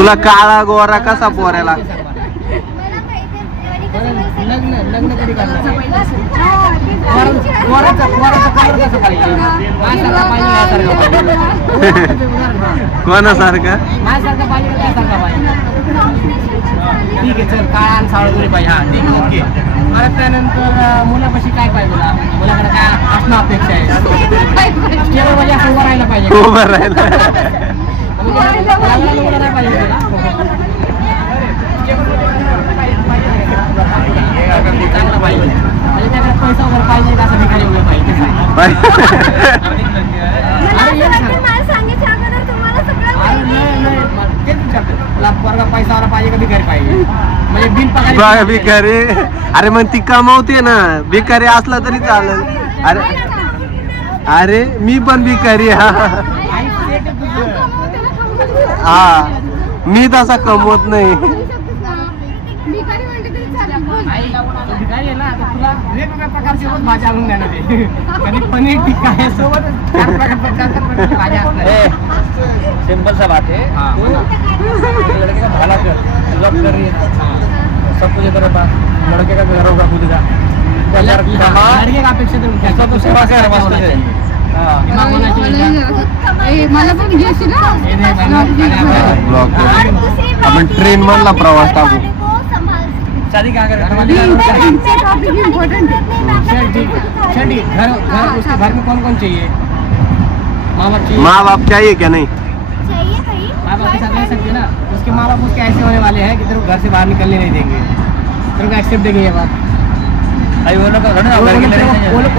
तुला काळा गोरा कसा पोऱ्याला? लग्न लग्न कधी करणार? पोराचा कलर कसा पाहिजे? माझ्यासारखा पाहिजे, यासारखा पाहिजे? कोणासारखा? माझ्यासारखा पाहिजे का त्यासारखा पाहिजे? ठीक आहे, चल काळा आणि सावळा दोन्ही पाहिजे. हा ठीक आहे, ओके. आता त्यानंतर मुलापाशी काय पाहिजे? मुलाकडे काय असणं अपेक्षा आहे? केवळ म्हणजे असं उभं राहायला पाहिजे. उभं राहायला मुलं नाही पाहिजे चांगला पाहिजे. म्हणजे त्याकडे पैसा वगैरे पाहिजे का? असं ठिकाणी वगैरे पाहिजे. पोरगा पैसावाला पाहिजे का भिकारी पाहिजे? म्हणजे बिन पगारी भिकारी? अरे मग ती कमावते ना, भिकारी असला तरी चालेल. अरे मी पण भिकारी. हा मी तसा कमवत नाही. भिकारी आहे ना, तुला वेगवेगळ्या प्रकारची रोज भाजी आणून देणार आहे. कधी पनीर टिक्का आहे, सोबत 4 प्रकारची भाज्या असणार. सिंपल सा बात है, लड़के का भला कर, जॉब कर रही है, सब कुछ इधर होता, लड़के का घर होगा खुद का, लड़के का अपेक्षा ऐसा तो सेवा कर मस्त है. मला पण घ्यायची आपण ट्रेन मधला प्रवास टाकू. शादी क्या कर उसके घर में कौन कौन चाहिए? माँ बाप चाहिए? माँ बाप चाहिए क्या? नहीं माँ बाप के साथ रह सकते ना. उसके माँ बाप उसके ऐसे होने वाले हैं कि तेरे को घर से बाहर निकलने नहीं देंगे, तेरे को एक्सेप्ट देंगे ये बात. वो लोग का घर ना, वो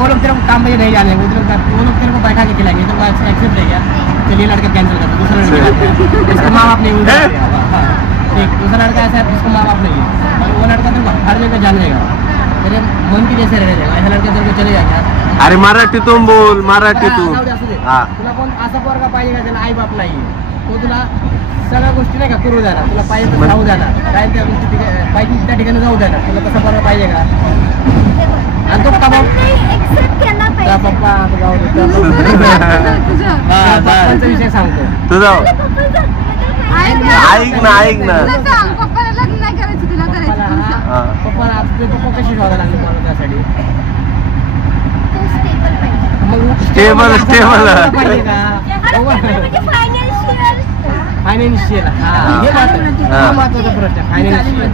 लोग तेरे को काम पे नहीं जाने, वो लोग तेरे को बैठा के खिलाएंगे. तेरे को एक्सेप्ट देगा, चलिए लड़का कैंसिल कर दो, दूसरा लड़का. इसके माँ बाप नहीं, ठीक. दूसरा लड़का ऐसा है जिसको माँ बाप नहीं है, वो लड़का तेरे को हर जगह जान लेगा, तेरे मन की जैसे रह जाएगा. ऐसा लड़का तेरे को चले जाएगा. अरे मराठीतून बोल, मराठीतून. हा तुला कोण असा पोरगा पाहिजे का त्याला आई बाप नाही, तो तुला सगळ्या गोष्टी नाही का करू द्याला, तुला पाहिजे तर जाऊ द्याला, काय त्या गोष्टी पाहिजे त्या ठिकाणी जाऊ द्याला. तुला तसा पोरगा पाहिजे का? आणि तो का पप्पा जाऊ दे. पप्पांचा विषय सांगतो तुझा. ऐक ना पप्पाला लग्न नाही करायचं, तुला करायचं. पप्पा कशी शोधायला लागली मला त्यासाठी? स्टेबल पाहिजे का? फायनान्शियल. हे महत्वाचा प्रश्न. फायनान्शियल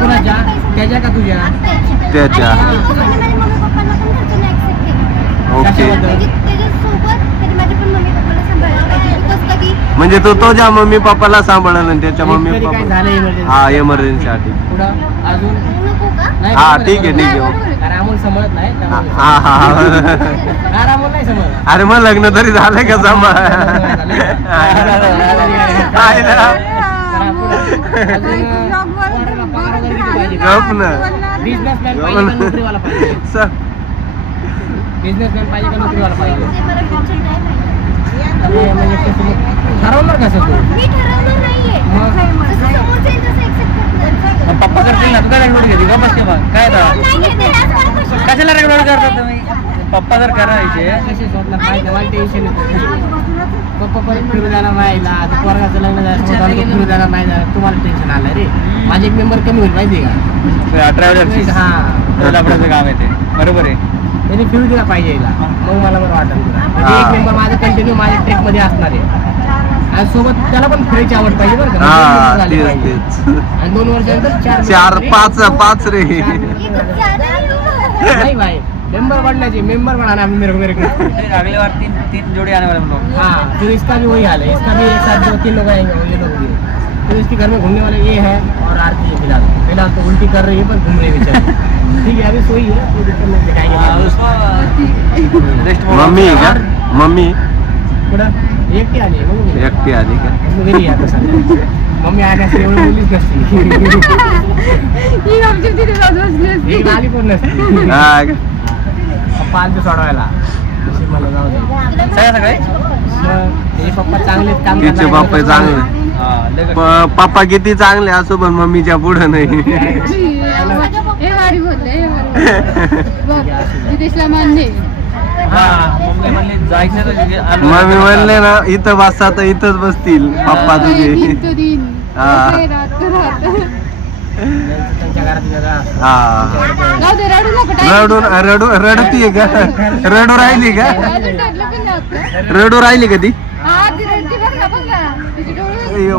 कुणाच्या? त्याच्या का तुझ्या? त्याच्या. ओके, म्हणजे तो तुझ्या मम्मी पप्पाला सांभाळला आणि त्याच्या मम्मी काय पप्पा. झालं हा इमर्जन्सी साठी. पुढं अजून नाही. हा ठीक आहे. कारण अमोल समजत नाही. हा अमोल नाही समजत. अरे मग लग्न तरी झालंय का? सांभाळ. बिझनेसमॅन पाहिजे का नोकरीवाला पाहिजे? बिझनेसमॅन पाहिजे का नोकरीवाला पाहिजे? म्हणजे ठरवणार कसं तू? पप्पा करतील ना, तुला रेग्युलर घेते का? बस मग काय कशाला रेग्युलर करता तुम्ही? पप्पा जर करायचे कसे शोधला पाहिजे? मला टेन्शन येतं. पप्पा परत फिरू जाणार नाही, पोरगाचं लग्न झालं फिरू जाणार नाही, तुम्हाला टेन्शन आलं रे. माझे एक मेंबर कमी होईल माहिती आहे का? 18,000 हा लाकडाचं काम आहे ते, बरोबर आहे. त्यांनी फिरू दिला पाहिजे याला, मग मला बरं वाटेल. म्हणजे एक मेंबर माझं कंटिन्यू माझ्या ट्रेक मध्ये असणार आहे, आणि सोबत त्याला पण फिरायची आवड पाहिजे बरं का? आणि 2 वर्षानंतर 4-5 रे. नहीं भाई, मेंबर बढ़ने मेंबर बढ़ाना मेरे को अगले बार 3 जोड़ी आने वाले हम लोग. हाँ, फिर इसका भी वही हाल है. इसका भी एक साथ 2-3 लोग आएंगे, ये लोग भी. तो इसके घर में घूमने वाले ये है और आरती है. फिलहाल तो उल्टी कर रही है पर घूम रही है बेचारी. ठीक है, अभी सोई है, कोई दिक्कत नहीं, दिखाएंगे. मम्मी है क्या? मम्मी एकटी आली आहे. एकटी आली का? घरी आता सध्या मम्मी आल्यास एवढी मुलीच नसती. एक आली पण नसती. पप्पा आलते सोडवायला. मला जाऊ दे. सगळे ते पप्पा चांगले काम तिचे पप्पा चांगले. पप्पा किती चांगले असो पण मम्मीच्या पुढे नाही. हे भारी बोलले, हे भारी बोलले. बघ, जितेशला मान्य आहे. मम्मी म्हणली जायचं तर मम्मी म्हणले ना इथं बसता तर इथंच बसतील पप्पा तुझे हा त्यांच्या घरात वेगळा. हा जाऊ दे, रडू नको, रडतीये का रडू राहिली का अजून टाकलं पण नव्हतं. रडू राहिली का ती हा, ती रडती बघ ना, बघ ना. तिचे डोळे अय्यो.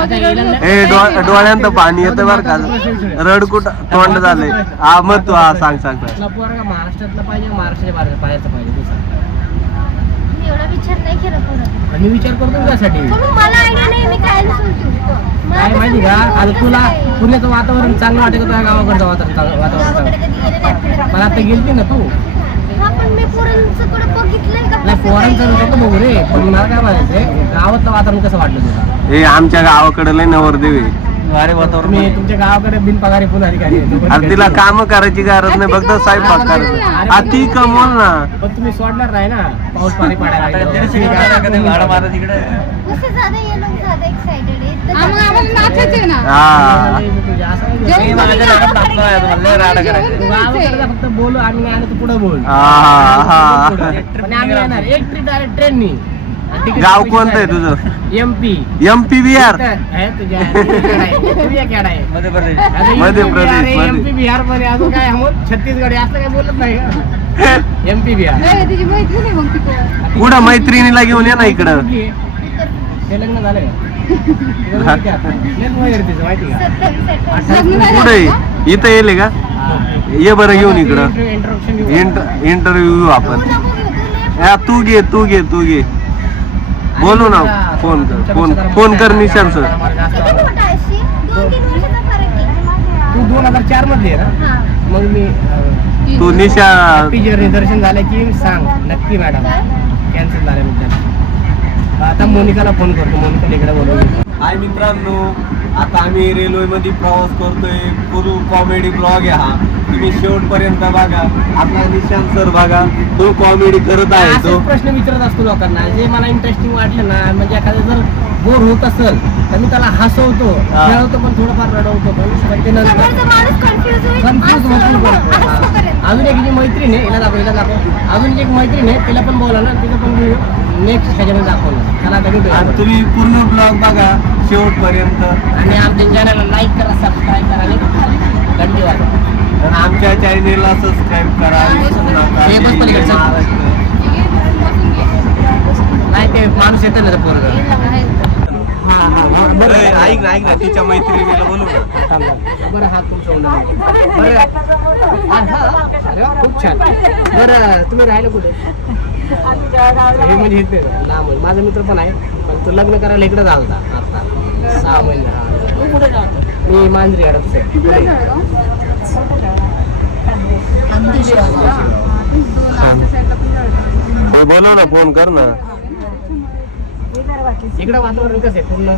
आता हिला ना- ए डोळ्यांत पाणी येतं बरं का रड कुठं तोंड झालंय हा मग तू हा सांग आपला पोरगा महाराष्ट्रातला पाहिजे महाराष्ट्राच्या बाहेरचा पाहिजे तू सांग. मी एवढा विचार नाही केला कोणाचा. आणि विचार करतो त्यासाठी म्हणून मला आयडिया नाही मी काय सांगतो. काय माहिती का आता तुला पुण्याचं वातावरण चांगलं वाटतं का तुझ्या गावाकडचं वातावरण गावाकडे चांगलं कधी गेले नाही फिरत. पण आता गेलती ना तू हा पण मी पोरांकडे बघितलंय का नाही कसं पोरांचं काय? नको बघू रे पण मला काय म्हणायचंय गावातलं वातावरण कसं वाटलं तुला ए आमच्या गावाकडे लय नवरदेव आहे भारी वातावरण तुम्ही तुमच्या गावाकडे बिनपगारी फोन अधिकारी आहे. अरे तिला काम करायची गरज नाही फक्त स्वयंपाक करायचं आ ती कमवल ना पण तुम्ही सोडणार नाही ना पाऊस पाणी पडायला लागल्यावर. भाडा मारा तिकडे उससे ज्यादा ये लोग ज्यादा एक्साइटेड है हा, मग आम्हाला नाचायचंय ना. हा तुझे असं नाही जेवण केलं. माझ्या घरात टाकलं आहे, मला लय राडा करायचं. तू गावाकडे जा, फक्त बोलू आम्ही नाही आलं तू पुढे बोल हा पण आम्ही येणार एक ट्रिप डायरेक्ट ट्रेननी गाव कोणतं आहे तुझं एमपी MP बिहार तुझ्या मध्ये प्रदेश मध्य प्रदेश, एमपी बिहार मध्ये अजून काय आहोत छत्तीसगड असं काय बोलत नाही का एमपी बिहार नाही, तिची मैत्रीण आहे मग तिकडे. पुढं मैत्रिणीला घेऊन ये ना इकडं ते लग्न झालं का लग्न वगैरे तिचं माहिती का 27 लग्न झालं पुढे का? इथं येले का ये बरं घेऊन इकडं इंट्रोडक्शन इंटरव्ह्यू घेऊ आपण हा, तू घे बोलू ना फोन कर निशांत सर किती मोठा आहे शी? 2-3 वर्षाचा फरक आहे. तू 2004 मधली आहे ना हा. मग मी तू निशा हॅपी जर्नी दर्शन झालं की सांग नक्की मॅडम कॅन्सल झालं मित्रांनो आता मोनिकाला फोन करतो मोनिकाला इकडे बोलवतो हाय मित्रांनो आता आम्ही रेल्वे मध्ये प्रवास करतोय फुल कॉमेडी ब्लॉग आहे हा तुम्ही शेवटपर्यंत बघा आपला निशांत सर बघा तो कॉमेडी करत आहे तो असेच प्रश्न विचारत असतो लोकांना जे मला इंटरेस्टिंग वाटलं ना म्हणजे एखादं जर बोर होत असेल तर मी त्याला हसवतो खेळवतो पण थोडंफार रडवतो पण ते नंतर समोरचा माणूस कन्फ्युज होईल कन्फ्युज भरपूर करतो असं हा. करेल. अजून एक जी मैत्रीण आहे हिला दाखव अजून एक मैत्रीण आहे तिला पण बोला ना तिचं पण नेक्स्ट ह्याच्यामध्ये दाखवलं त्याला बघितलं आणि तुम्ही पूर्ण ब्लॉग बघा शेवटपर्यंत आणि आमच्या चॅनलला लाईक करा सबस्क्राईब करा आणि घंटी वाजवा आणि आमच्या चॅनेलला सबस्क्राईब करा विसरू नका. हे बस पलीकडचं. नाही ते माणूस येतं ना पोरग ऐक ना तिच्या मैत्रिणीला बोलू ना बरं हा तुमचा उंडा बरं अरे वा, खूप छान बरं तुम्ही राहिले कुठे हे म्हणजे इथे लांब आहे. माझा मित्र पण आहे पण तो लग्न करायला इकडे झाला आता 6 महिने मी मांजरी अडत बोलव ना फोन कर ना इकडे वातावरण कसं आहे पूर्ण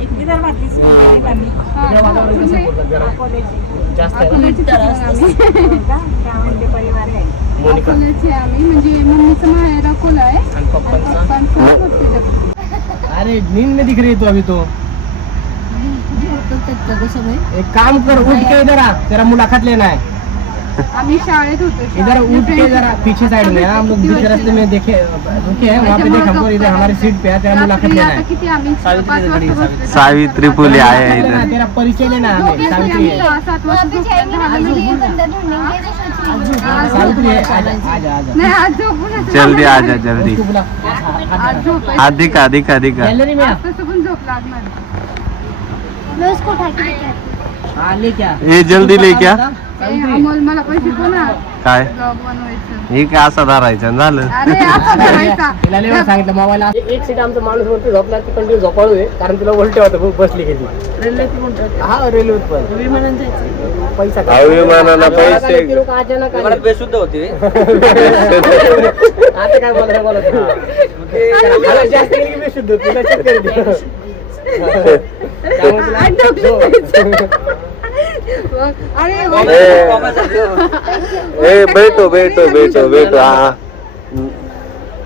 इकडे वातावरण कसं आहे पूर्ण जरा जास्त आहे मोनिका अकोल्याचे आम्ही म्हणजे मम्मीचं माहेर अकोला आहे. आणि पप्पांचा पप्पांचं होते. अरे नींद में दिख रही है तू अभी तो एक काम कर उठ के इधर आ तेरा मुलाकात लेना है आम्ही शाळेत होतो. इधर उठ के जरा पीछे साइड में हम लोग बीच रास्ते में देखे रुके हैं वहाँ पे देख हमको इधर हमारी सीट पे है तेरा मुलाकात रात्री लेना आता है किती आम्ही 5 वाजता बसलो. सावित्री फुले आहे लेना, इथं तेरा परिचय लेना है हमें सावित्री है 7 वाजता वापस जाएंगे ना झोपलो. मुझे ये बंदा ढूंढेंगे जो सोचेंगे सावित्री है आजा आजा आजा नाही आज झोपून जल्दी आजा जल्दी उसको बुला आज झोपायचं. अधिका गैलरी में आ आज तसं पण झोप लागणार. मैं उसको उठा के लेके आती हाँ ले क्या ये जल्दी ले क्या ए, अमोल मला पैसे कोणा काय ब्लॉग बनवायचं. हे काय असं धरायचं झालं अरे असं करायचा. तिला लेवून सांगितलं मोबाईल एक सीट आमचा माणूस वरती झोपला ती कंटिन्यू झोपाळू आहे कारण तिला उलटे होतं बसली गेली हा रेल्वेत पण पैसा विमानाला पैसे ते लोक अचानक आले. बेशुद्ध होती आता काय बोलत मला जास्त गेली की बेशुद्ध होती. तिला check करू दे. त्यामुळे तिला- अरे ए बैठो हाँ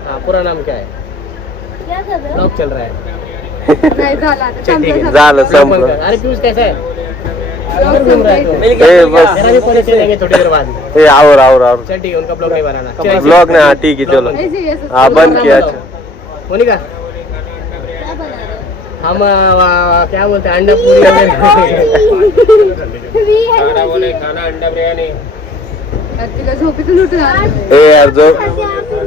हाँ पूरा नाम क्या है क्या कर रहे हो ब्लॉग चल रहा है नाही झाला आता. ठीक है. झालं ब्लॉग बंद संपलं कर. अरे पीयूष कैसा है किधर घूम रहा है तू? ए बस मेरा भी पहले चलेंगे थोड़ी देर बाद। ए और चल ठीक है, उनका ब्लॉग नहीं बनाना। चल, ब्लॉग ना, हाँ ठीक है चलो ऐसे ही ऐसे हाँ बंद किया अच्छा मोनिका, क्या बना रहे हो? हम क्या बोलते हैं, अंडा पूरी खाना बोले खाना अंडा बिरयानी तिला झोपेतून उठून आले. ए यार जो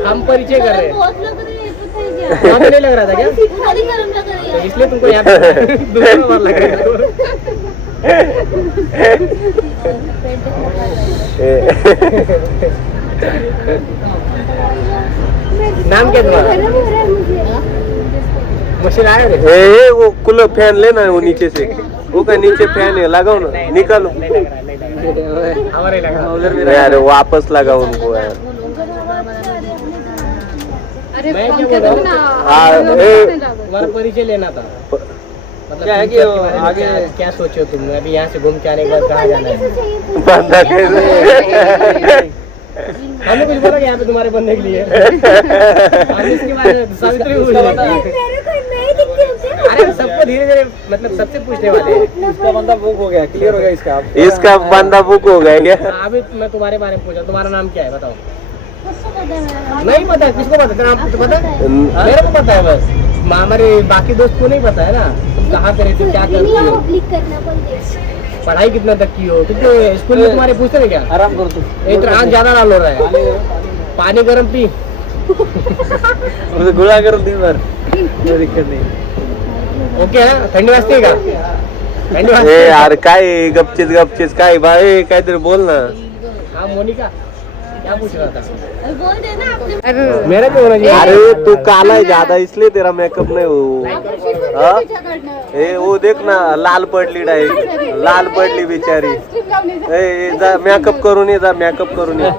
हम परिचय कर रहे हैं। बहुत लग रही है, पता है क्या? वहाँ तो नहीं लग रहा था क्या? खाली गरम लग रही तो है। इसलिए तुमको यहाँ पे दूसरा बार लग रहा है। नाम क्या तुम्हारा? गरम हो रहा है मुझे। मशीन आया रे? ए वो कूलर फैन लेना है वो नीचे से वो का नीचे फैन है लगाओ ना निकालो नहीं लग रहा है, नहीं लग रहा है। हमारा ही लग रहा है। यार वापस लगाओ उनको यार अरे मैं फोन क्या केला बोल ना, हाँ, आपण लोक ए. नाही लागत. तुम्हारा परिचय लेना था। मतलब क्या है कि फ्यूचर के बारे में आगे- क्या सोचे हो तुम? अभी यहाँ से घूम के आने के बाद कहाँ जाना है? बंदा कैसे हमने कुछ बोला कि यहाँ पे तुम्हारे बंदे के लिए हम इसके बारे में सावित्री को पूछने वाले हैं। मेरे को नहीं दिखती उसे। अरे सबको धीरे धीरे मतलब सबसे पूछने वाले हैं। इसका बंदा बुक हो गया क्लियर हो गया इसका इसका बंदा बुक हो गया क्या अभी मैं तुम्हारे बारे में पूछा, तुम्हारा नाम क्या है बताओ? किसको पता है मेरा नाम? नहीं पता, किसको पता? तेरा नाम तो पता है? मेरे को पता है बस, हमारे बाकी दोस्त को नहीं पता है ना। तुम कहाँ पे रहती हो, क्या करती नहीं, हो, वो क्लिक करना बोलते हैं। पढ़ाई कितना तक की हो? क्योंकि स्कूल में तुम्हारे पूछते थे क्या? आराम करो तू एक तो आग ज्यादा लाल हो रहा है, पानी गर्म पी। उसे गुड़ा करो दिन भर कोई दिक्कत नहीं ओके है, थंडी वाजते का? थंडी ए वाजते? यार काय गपचीच काय बाई काहीतरी बोल ना हाँ मोनिका, क्या पूछ रहा था? अरे बोल दे ना आपने। अरे मेरा क्यों होना चाहिए? अरे तू काला है ज्यादा इसलिए तेरा मेकअप नहीं हो आपण शिकून हाँ? घेऊ तिच्याकडनं. ए वो देख ना लाल पडली डायरेक्ट लाल पडली बिचारी स्ट्रीप लावली जा. ए जा मेकअप करून ये जा मेकअप करून ये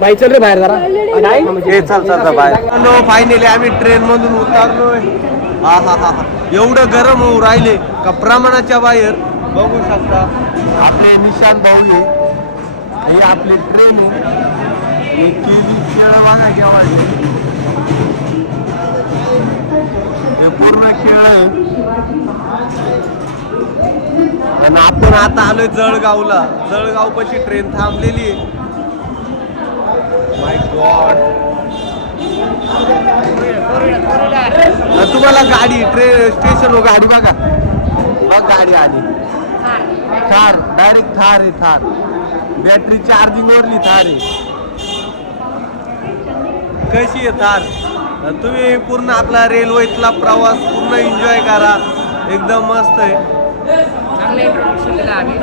बाई चल रे बाहेर जरा। ए चल बाहेर फायनली आम्ही ट्रेन मधून उतरलोय हा हा हा एवढं गरम होऊ राहिले का प्रमाणाच्या बाहेर बघू शकता आपले निशांत भाऊ हे आपली ट्रेन आहे ही केली खेळ बघा केव्हा हे पूर्ण खेळ आहे आणि आपण आता आलोय जळगाव पाशी ट्रेन थांबलेली आहे माय गॉड तुम्हाला गाडी ट्रेन स्टेशन गाडी बघा बघ गाडी आली थार डायरेक्ट थार आहे थार बॅटरी चार्जिंग वरली थार आहे कशी आहे थार तुम्ही पूर्ण आपला रेल्वेतला प्रवास पूर्ण एन्जॉय करा एकदम मस्त आहे चांगलं इंट्रोडक्शन दिलं आम्ही,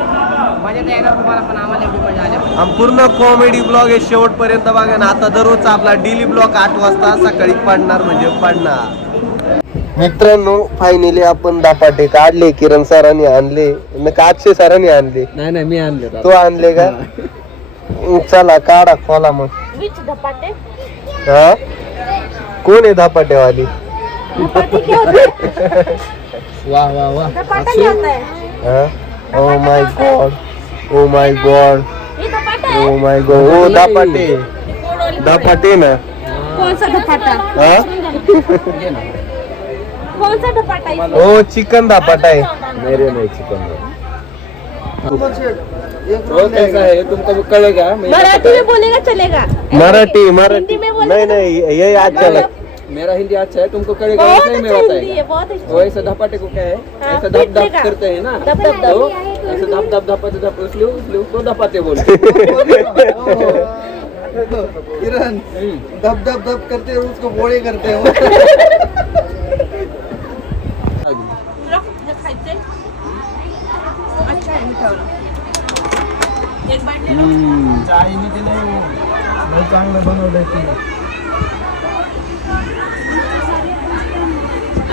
मजा तर येणार तुम्हाला, पण आम्हाला एवढी मजा आली. आणि पूर्ण कॉमेडी ब्लॉग आहे शेवटपर्यंत बघा ना आता दररोजचा आपला डेली ब्लॉग 8 वाजता सकाळी पडणार म्हणजे पडणार मित्रांनो फायनली आपण धपाटे काढले किरण सरांनी आणले अक्षय सरांनी आणले नाही मी आणले तू आणले का चला काढा खोला मग विच धपाटे? हा कोण आहे धपाटेवाली धपाटे क्या होते हैं? वाह वाह वाह धपाटा क्या होता है? ओ माय गॉड ये धपाटा है? ओ माय गॉड ओ धपाटे ना कौन सा धपाटा? हा कौन सा धपाटा है? ओ चिकन धपाटा आहे मेरे नहीं चिकन वो कैसा है तुमको कळेगा मराठी में बोलेगा चलेगा? मराठी हिंदी में बोले नहीं ये अच्छा लग मेरा हिंदी अच्छा है तुमको कळेगा बहुत नहीं मैं अच्छा हिंदी बताएगा है, बहुत अच्छा। वो ऐसा धपाटे को क्या है हाँ, ऐसा पीट धप धप देगा। करते हैं ना धप धप धप। तो ऐसा धप धप धपाते धप इसलिए उसको धपाते बोलते किरण दब दब दब करते हैं उसको बोले करते हो चायनी दिलंय हो चांगलं बनवलंय ती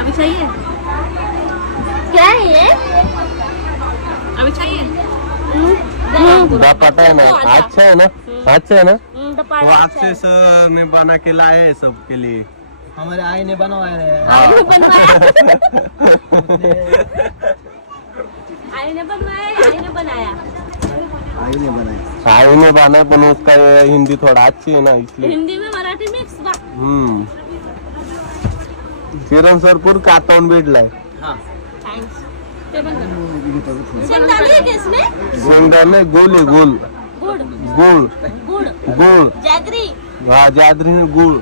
अभी चाहिए? क्या है ये? अभी चाहिए? धपाटा है ना अच्छा है ना धपाटा वो अच्छा अक्षय है। सर ने बना के लाए हैं सबके लिए हमारे आई ने बनवाया है आईने बनवाया, आईने बनवाया, आईने बनाया। साई ने बना पण उसका हिंदी थोड़ा अच्छी है ना इसलिए हिंदी में मराठी मिक्स बा। किरण सर पूर कातावून भेटलाय थँक्स। शेंगदाणे आहे किसने? शेंगदाणे गोल आहे गोल गुड गोल गुड गोल जॅगरी हा जादरीने गुळ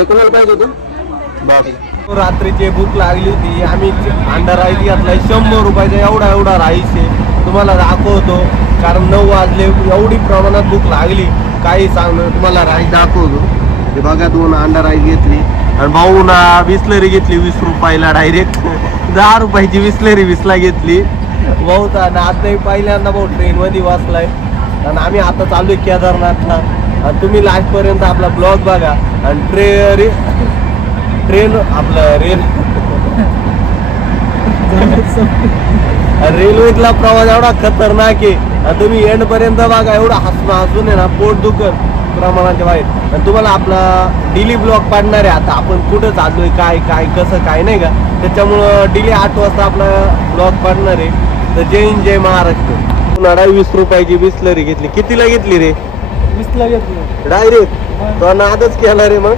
एकोणाला पाहिजे होतं बस रात्रीची भूक लागली होती आम्ही अंडा राईस घेतलाय 100 रुपयाचा एवढा राईस आहे तुम्हाला दाखवतो कारण 9 वाजले एवढी प्रमाणात भूक लागली काही सांगणं तुम्हाला राईस दाखवतो हे बघा 2 अंडा राईस घेतली आणि भाऊ ना बिस्लरी घेतली 20 रुपयाला डायरेक्ट 10 रुपयाची बिस्लरी 20ला घेतली भाऊ तर आताही पहिल्यांदा भाऊ ट्रेन मध्ये बसलाय आणि आम्ही आता चालू आहे केदारनाथला आणि तुम्ही लास्ट पर्यंत आपला ब्लॉग बघा आणि ट्रेन आपलं रेल्वेतला प्रवास एवढा खतरनाक आहे आणि तुम्ही एंड पर्यंत बघा एवढा हसून आहे ना पोट दुखत प्रमाणाच्या बाहेर आणि तुम्हाला आपला डेली ब्लॉग पाडणार आहे आता आपण कुठं चाललोय काय कसं काय नाही का त्याच्यामुळं डेली 8 वाजता आपला ब्लॉग पाडणार आहे तर जय हिंद जय महाराष्ट्र उन्हाळा 20 रुपयाची बिस्लरी घेतली कितीला घेतली रे 20ला घेतलं डायरेक्ट तो नादच केला रे मग